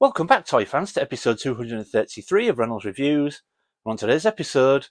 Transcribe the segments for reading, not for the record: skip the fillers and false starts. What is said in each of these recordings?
Welcome back, toy fans, to episode 233 of Reynolds Reviews. And on today's episode,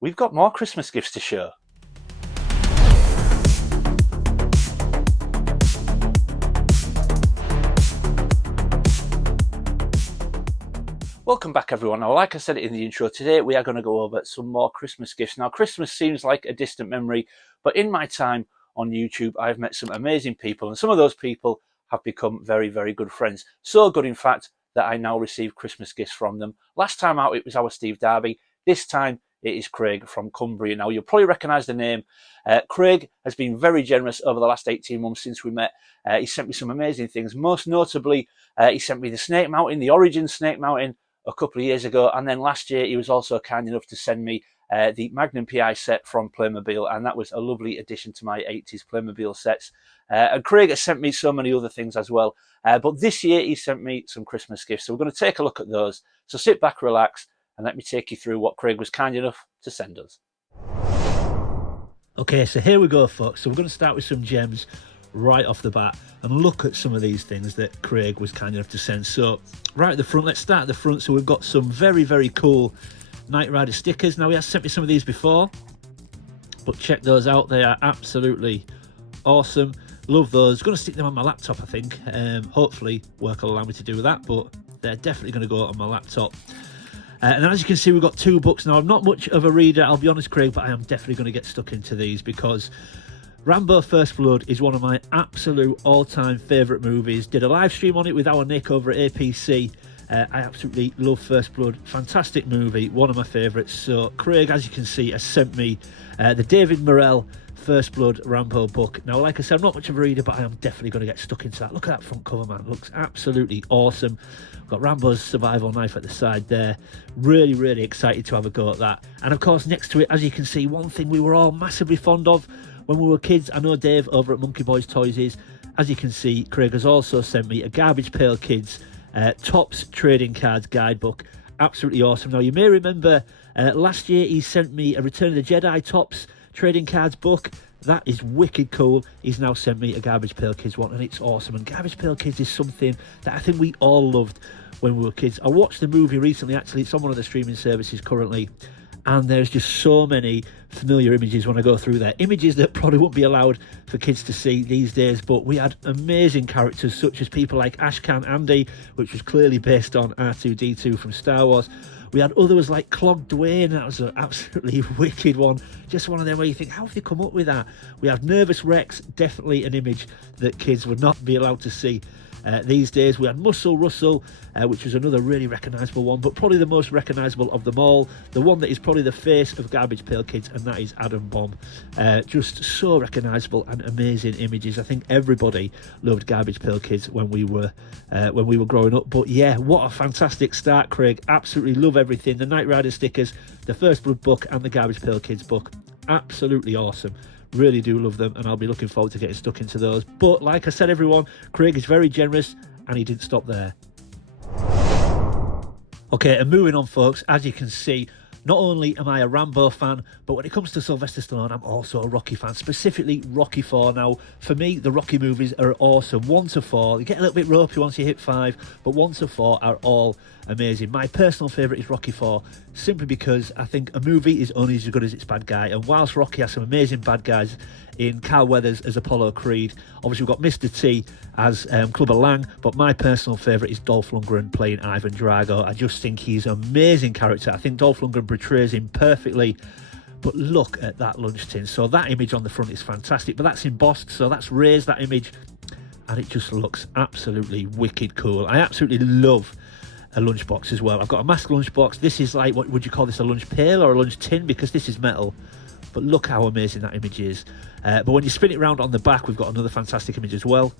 we've got more Christmas gifts to show. Welcome back, everyone. Now, like I said in the intro, today we are going to go over some more Christmas gifts. Now, Christmas seems like a distant memory, but in my time on YouTube, I've met some amazing people, and some of those people have become very, very good friends. So good, in fact, that I now receive Christmas gifts from them. Last time out, it was our Steve Darby. This time, it is Craig from Cumbria. Now, you'll probably recognise the name. Craig has been very generous over the last 18 months since we met. He sent me some amazing things. Most notably, he sent me the Snake Mountain, the Origin Snake Mountain, a couple of years ago. And then last year, he was also kind enough to send me the Magnum PI set from Playmobil, and that was a lovely addition to my 80s Playmobil sets. And Craig has sent me so many other things as well. But this year, he sent me some Christmas gifts. So we're going to take a look at those. So sit back, relax, and let me take you through what Craig was kind enough to send us. Okay, so here we go, folks. So we're going to start with some gems right off the bat and look at some of these things that Craig was kind enough to send. So right at the front, let's start at the front. So we've got some very, very cool Knight Rider stickers. Now, he has sent me some of these before, but check those out. They are absolutely awesome. Love those. Going to stick them on my laptop, I think. Hopefully work will allow me to do that, but they're definitely going to go on my laptop. And as you can see, we've got two books. Now, I'm not much of a reader, I'll be honest, Craig, but I am definitely going to get stuck into these because Rambo First Blood is one of my absolute all-time favourite movies. Did a live stream on it with our Nick over at APC. I absolutely love First Blood. Fantastic movie, one of my favourites. So Craig, as you can see, has sent me the David Morrell First Blood Rambo book. Now, like I said, I'm not much of a reader, but I am definitely going to get stuck into that. Look at that front cover, man. It looks absolutely awesome. Got Rambo's survival knife at the side there. Really, really excited to have a go at that. And of course, next to it, as you can see, one thing we were all massively fond of when we were kids. I know Dave over at Monkey Boys Toys is. As you can see, Craig has also sent me a Garbage Pail Kids Topps Trading Cards Guidebook. Absolutely awesome. Now, you may remember last year he sent me a Return of the Jedi Topps Trading Cards book. That is wicked cool. He's now sent me a Garbage Pail Kids one, and it's awesome. And Garbage Pail Kids is something that I think we all loved when we were kids. I watched the movie recently, actually. It's on one of the streaming services currently, and there's just so many familiar images when I go through there. Images that probably wouldn't be allowed for kids to see these days, but we had amazing characters such as people like Ashcan Andy, which was clearly based on R2-D2 from Star Wars. We had others like Clog Dwayne. That was an absolutely wicked one. Just one of them where you think, how have they come up with that? We had Nervous Rex, definitely an image that kids would not be allowed to see these days. We had Muscle Russell, which was another really recognisable one, but probably the most recognisable of them all, the one that is probably the face of Garbage Pail Kids, and that is Adam Bomb. Just so recognisable and amazing images. I think everybody loved Garbage Pail Kids when we were growing up. But yeah, what a fantastic start, Craig. Absolutely love everything. The Knight Rider stickers, the First Blood book, and the Garbage Pail Kids book. Absolutely awesome. Really do love them, and I'll be looking forward to getting stuck into those. But like I said, everyone, Craig is very generous, and he didn't stop there. Okay, and moving on, folks, as you can see, not only am I a Rambo fan, but when it comes to Sylvester Stallone, I'm also a Rocky fan, specifically Rocky 4. Now, for me, the Rocky movies are awesome. 1 to 4, you get a little bit ropey once you hit 5, but 1 to 4 are all amazing. My personal favourite is Rocky 4, simply because I think a movie is only as good as its bad guy. And whilst Rocky has some amazing bad guys in Carl Weathers as Apollo Creed, obviously we've got Mr. T as Clubber Lang, but my personal favourite is Dolph Lundgren playing Ivan Drago. I just think he's an amazing character. I think Dolph Lundgren portrays him perfectly. But look at that lunch tin. So that image on the front is fantastic, but that's embossed, so that's raised, that image, and it just looks absolutely wicked cool. I absolutely love a lunchbox as well. I've got a mask lunchbox. This is like, what would you call this, a lunch pail or a lunch tin, because this is metal. But look how amazing that image is. But when you spin it around on the back, we've got another fantastic image as well.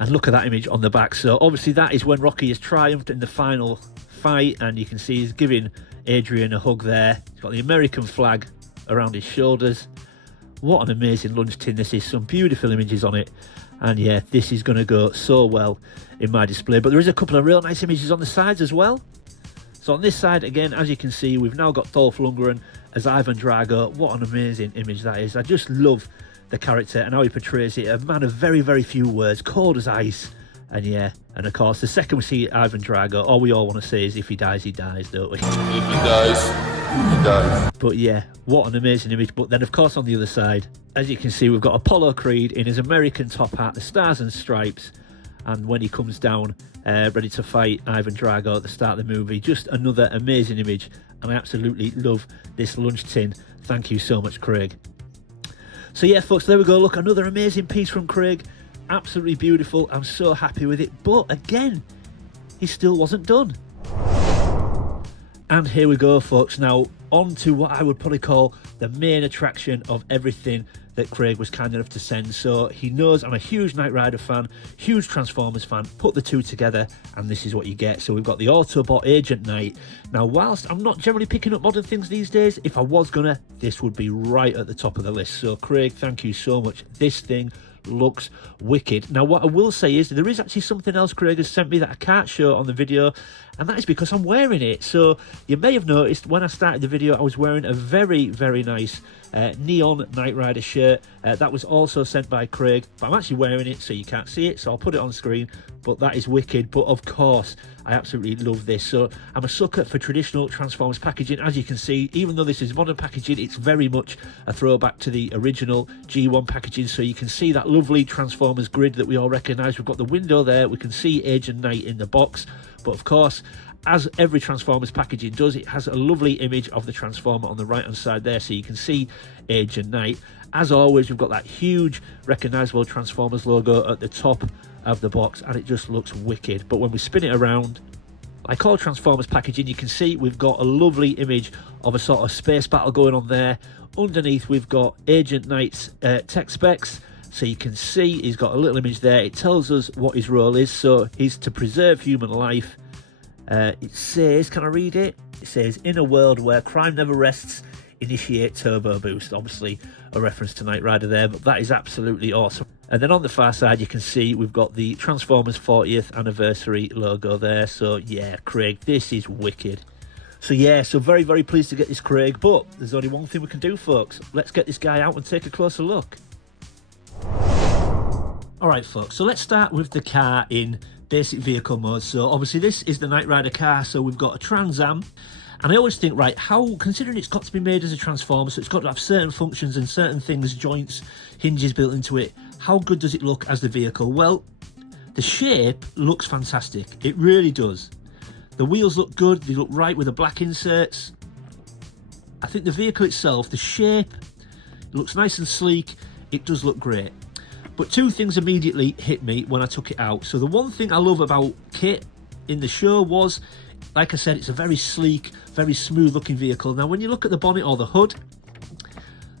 And look at that image on the back. So obviously that is when Rocky has triumphed in the final fight, and you can see he's giving Adrian a hug there. He's got the American flag around his shoulders. What an amazing lunch tin this is. Some beautiful images on it. And yeah, this is going to go so well in my display. But there is a couple of real nice images on the sides as well. So on this side, again, as you can see, we've now got Dolph Lundgren as Ivan Drago. What an amazing image that is. I just love the character and how he portrays it. A man of very, very few words, cold as ice, And yeah, and of course, the second we see Ivan Drago, all we all want to say is if he dies, don't we? If he dies, he dies. But yeah, what an amazing image. But then, of course, on the other side, as you can see, we've got Apollo Creed in his American top hat, the stars and stripes. And when he comes down, ready to fight Ivan Drago at the start of the movie, just another amazing image. And I absolutely love this lunch tin. Thank you so much, Craig. So yeah, folks, there we go. Look, another amazing piece from Craig. Absolutely beautiful. I'm so happy with it. But again, he still wasn't done. And here we go, folks. Now, on to what I would probably call the main attraction of everything that Craig was kind enough to send. So he knows I'm a huge Knight Rider fan, huge Transformers fan. Put the two together and this is what you get. So we've got the Autobot Agent Knight. Now, whilst I'm not generally picking up modern things these days, if I was gonna, this would be right at the top of the list. So Craig, thank you so much. This thing looks wicked. Now, what I will say is there is actually something else Craig has sent me that I can't show on the video, and that is because I'm wearing it. So you may have noticed when I started the video I was wearing a very, very nice neon Knight Rider shirt. That was also sent by Craig, but I'm actually wearing it so you can't see it, so I'll put it on screen. But that is wicked. But of course, I absolutely love this. So I'm a sucker for traditional Transformers packaging. As you can see, even though this is modern packaging, it's very much a throwback to the original G1 packaging. So you can see that lovely Transformers grid that we all recognise. We've got the window there. We can see Agent Knight in the box. But of course, as every Transformers packaging does, it has a lovely image of the Transformer on the right hand side there, so you can see Agent Knight. As always, we've got that huge recognisable Transformers logo at the top of the box, and it just looks wicked. But when we spin it around, like all Transformers packaging, you can see we've got a lovely image of a sort of space battle going on there. Underneath, we've got Agent Knight's tech specs. So you can see he's got a little image there. It tells us what his role is. So he's to preserve human life. It says, can I read it? It says, in a world where crime never rests, initiate turbo boost. Obviously a reference to Knight Rider there, but that is absolutely awesome. And then on the far side, you can see we've got the Transformers 40th anniversary logo there. So yeah, Craig, this is wicked. So yeah, so very, very pleased to get this, Craig. But there's only one thing we can do, folks. Let's get this guy out and take a closer look. Alright, folks, so let's start with the car in basic vehicle mode. So obviously this is the Knight Rider car, so we've got a Trans Am. And I always think, right, how, considering it's got to be made as a Transformer, so it's got to have certain functions and certain things, joints, hinges built into it, how good does it look as the vehicle? Well, the shape looks fantastic. It really does. The wheels look good. They look right with the black inserts. I think the vehicle itself, the shape, it looks nice and sleek. It does look great. But two things immediately hit me when I took it out. So the one thing I love about KITT in the show was, like I said, it's a very sleek, very smooth looking vehicle. Now when you look at the bonnet or the hood,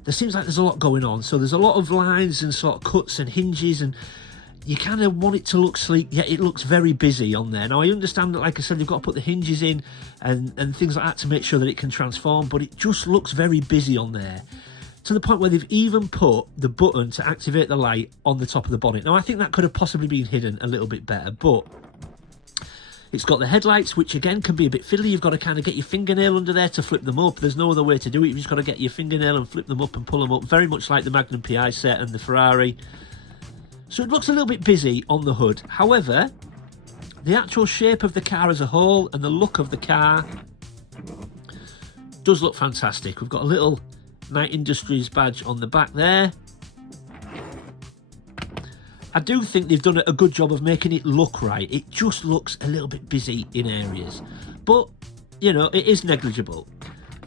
there seems like there's a lot going on. So there's a lot of lines and sort of cuts and hinges, and you kind of want it to look sleek, yet it looks very busy on there. Now I understand that, like I said, they've got to put the hinges in and things like that to make sure that it can transform, but it just looks very busy on there. To the point where they've even put the button to activate the light on the top of the bonnet. Now I think that could have possibly been hidden a little bit better, but it's got the headlights, which again can be a bit fiddly. You've got to kind of get your fingernail under there to flip them up. There's no other way to do it. You've just got to get your fingernail and flip them up and pull them up, very much like the Magnum PI set and the Ferrari. So it looks a little bit busy on the hood. However, the actual shape of the car as a whole and the look of the car does look fantastic. We've got a little Knight Industries badge on the back there. I do think they've done a good job of making it look right. It just looks a little bit busy in areas, but you know, it is negligible.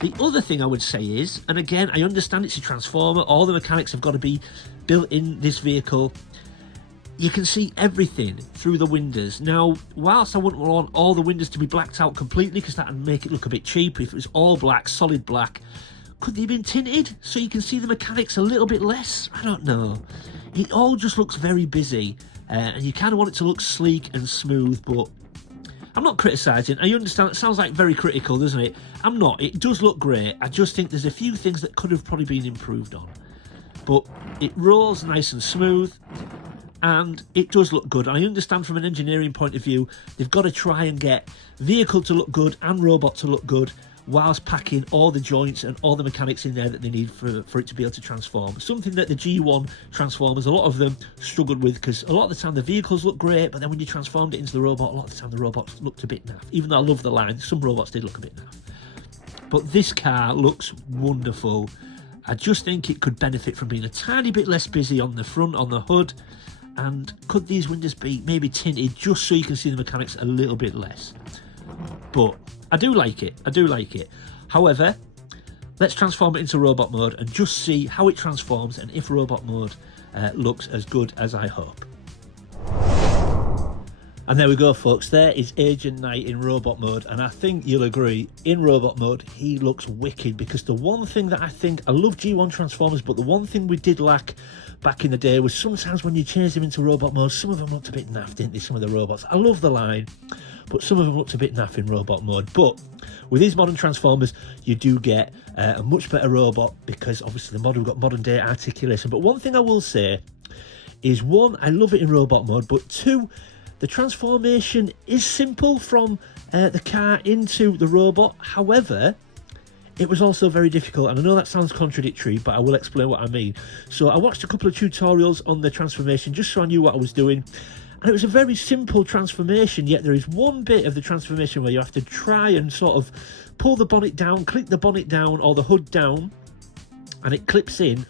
The other thing I would say is, and again, I understand it's a Transformer, all the mechanics have got to be built in this vehicle. You can see everything through the windows. Now, whilst I wouldn't want all the windows to be blacked out completely, because that would make it look a bit cheap, if it was all black, solid black, could they have been tinted so you can see the mechanics a little bit less? I don't know. It all just looks very busy, and you kind of want it to look sleek and smooth, but I'm not criticising. I understand it sounds like very critical, doesn't it? I'm not. It does look great. I just think there's a few things that could have probably been improved on. But it rolls nice and smooth, and it does look good. I understand from an engineering point of view, they've got to try and get vehicle to look good and robot to look good. whilst packing all the joints and all the mechanics in there that they need for it to be able to transform. Something that the G1 Transformers, a lot of them struggled with, because a lot of the time the vehicles look great, but then when you transformed it into the robot, a lot of the time the robots looked a bit naff. Even though I love the line, some robots did look a bit naff. But this car looks wonderful. I just think it could benefit from being a tiny bit less busy on the front, on the hood. And could these windows be maybe tinted just so you can see the mechanics a little bit less? But I do like it. I do like it. However, let's transform it into robot mode and just see how it transforms and if robot mode looks as good as I hope. And there we go, folks. There is Agent Knight in robot mode, and I think you'll agree, in robot mode he looks wicked, because the one thing that I love G1 Transformers, but the one thing we did lack back in the day was sometimes when you change them into robot mode, some of them looked a bit naff, didn't they, some of the robots? I love the line, but some of them looked a bit naff in robot mode. But with these modern Transformers, you do get a much better robot, because obviously we've got modern day articulation. But one thing I will say is, one, I love it in robot mode, but two, the transformation is simple from the car into the robot. However, it was also very difficult, and I know that sounds contradictory, but I will explain what I mean. So I watched a couple of tutorials on the transformation just so I knew what I was doing, and it was a very simple transformation, yet there is one bit of the transformation where you have to try and sort of pull the bonnet down, click the bonnet down or the hood down, and it clips in.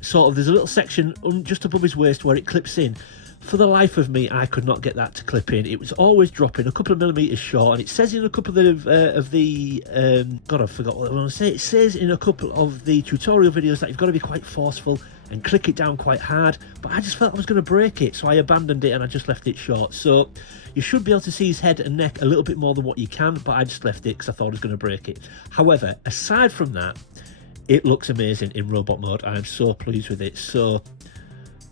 Sort of, there's a little section just above his waist where it clips in. For the life of me, I could not get that to clip in. It was always dropping a couple of millimetres short, and it says in a couple of the God, I forgot what I want to say. It says in a couple of the tutorial videos that you've got to be quite forceful and click it down quite hard, but I just felt I was going to break it, so I abandoned it and I just left it short. So you should be able to see his head and neck a little bit more than what you can, but I just left it because I thought I was going to break it. However, aside from that, it looks amazing in robot mode. I am so pleased with it. So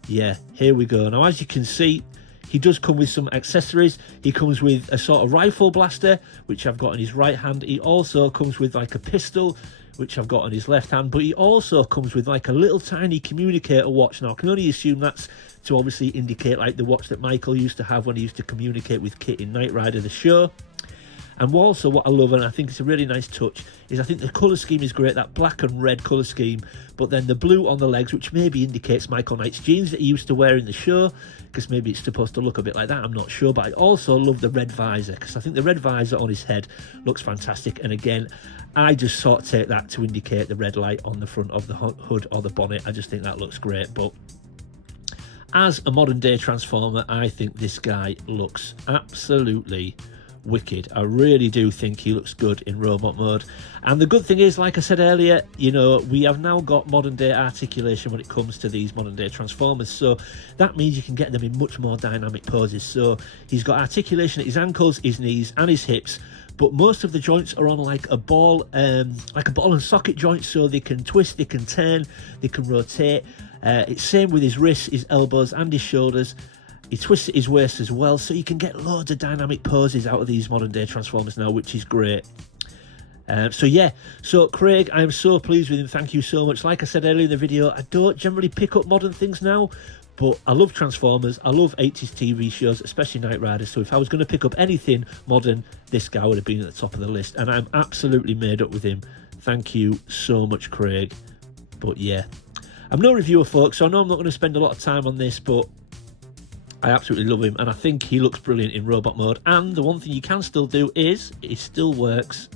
yeah, here we go. Now, as you can see, he does come with some accessories. He comes with a sort of rifle blaster, which I've got in his right hand. He also comes with like a pistol, which I've got on his left hand. But he also comes with like a little tiny communicator watch. Now, I can only assume that's to obviously indicate like the watch that Michael used to have when he used to communicate with Kit in Knight Rider the show. And also what I love, and I think it's a really nice touch, is I think the colour scheme is great, that black and red colour scheme, but then the blue on the legs, which maybe indicates Michael Knight's jeans that he used to wear in the show, because maybe it's supposed to look a bit like that, I'm not sure. But I also love the red visor, because I think the red visor on his head looks fantastic. And again, I just sort of take that to indicate the red light on the front of the hood or the bonnet. I just think that looks great. But as a modern day Transformer, I think this guy looks absolutely wicked. I really do think he looks good in robot mode. And the good thing is, like I said earlier, you know, we have now got modern day articulation when it comes to these modern day Transformers, so that means you can get them in much more dynamic poses. So he's got articulation at his ankles, his knees and his hips, but most of the joints are on like a ball and socket joint, so they can twist, they can turn, they can rotate. It's same with his wrists, his elbows and his shoulders. He twists his waist as well, so you can get loads of dynamic poses out of these modern day Transformers now, which is great. So yeah, so Craig, I am so pleased with him. Thank you so much. Like I said earlier in the video, I don't generally pick up modern things now, but I love Transformers. I love 80s TV shows, especially Knight Rider. So if I was going to pick up anything modern, this guy would have been at the top of the list. And I'm absolutely made up with him. Thank you so much, Craig. But yeah, I'm no reviewer, folks, so I know I'm not going to spend a lot of time on this, but I absolutely love him, and I think he looks brilliant in robot mode. And the one thing you can still do is, it still works.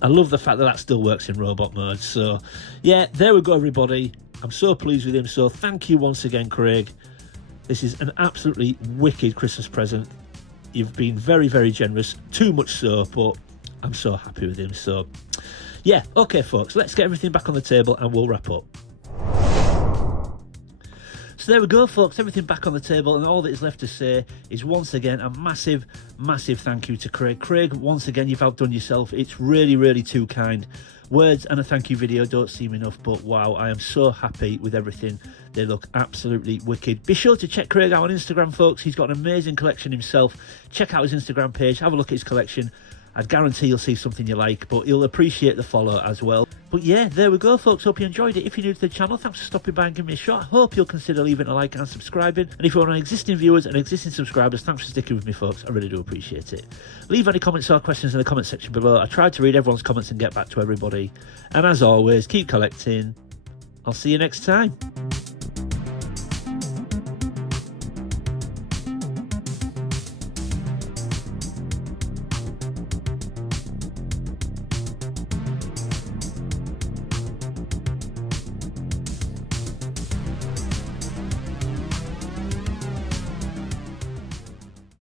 I love the fact that that still works in robot mode. So yeah, there we go, everybody. I'm so pleased with him. So thank you once again, Craig. This is an absolutely wicked Christmas present. You've been very, very generous. Too much so, but I'm so happy with him. So yeah, okay, folks, let's get everything back on the table and we'll wrap up. So there we go, folks, everything back on the table, and all that is left to say is once again a massive, massive thank you to Craig. Craig, once again, you've outdone yourself. It's really, really too kind. Words and a thank you video don't seem enough, but wow, I am so happy with everything. They look absolutely wicked. Be sure to check Craig out on Instagram, folks. He's got an amazing collection himself. Check out his Instagram page, have a look at his collection. I'd guarantee you'll see something you like, but you'll appreciate the follow as well. But yeah, there we go, folks. Hope you enjoyed it. If you're new to the channel, thanks for stopping by and giving me a shot. I hope you'll consider leaving a like and subscribing. And if you're one of my existing viewers and existing subscribers, thanks for sticking with me, folks. I really do appreciate it. Leave any comments or questions in the comment section below. I tried to read everyone's comments and get back to everybody. And as always, keep collecting. I'll see you next time.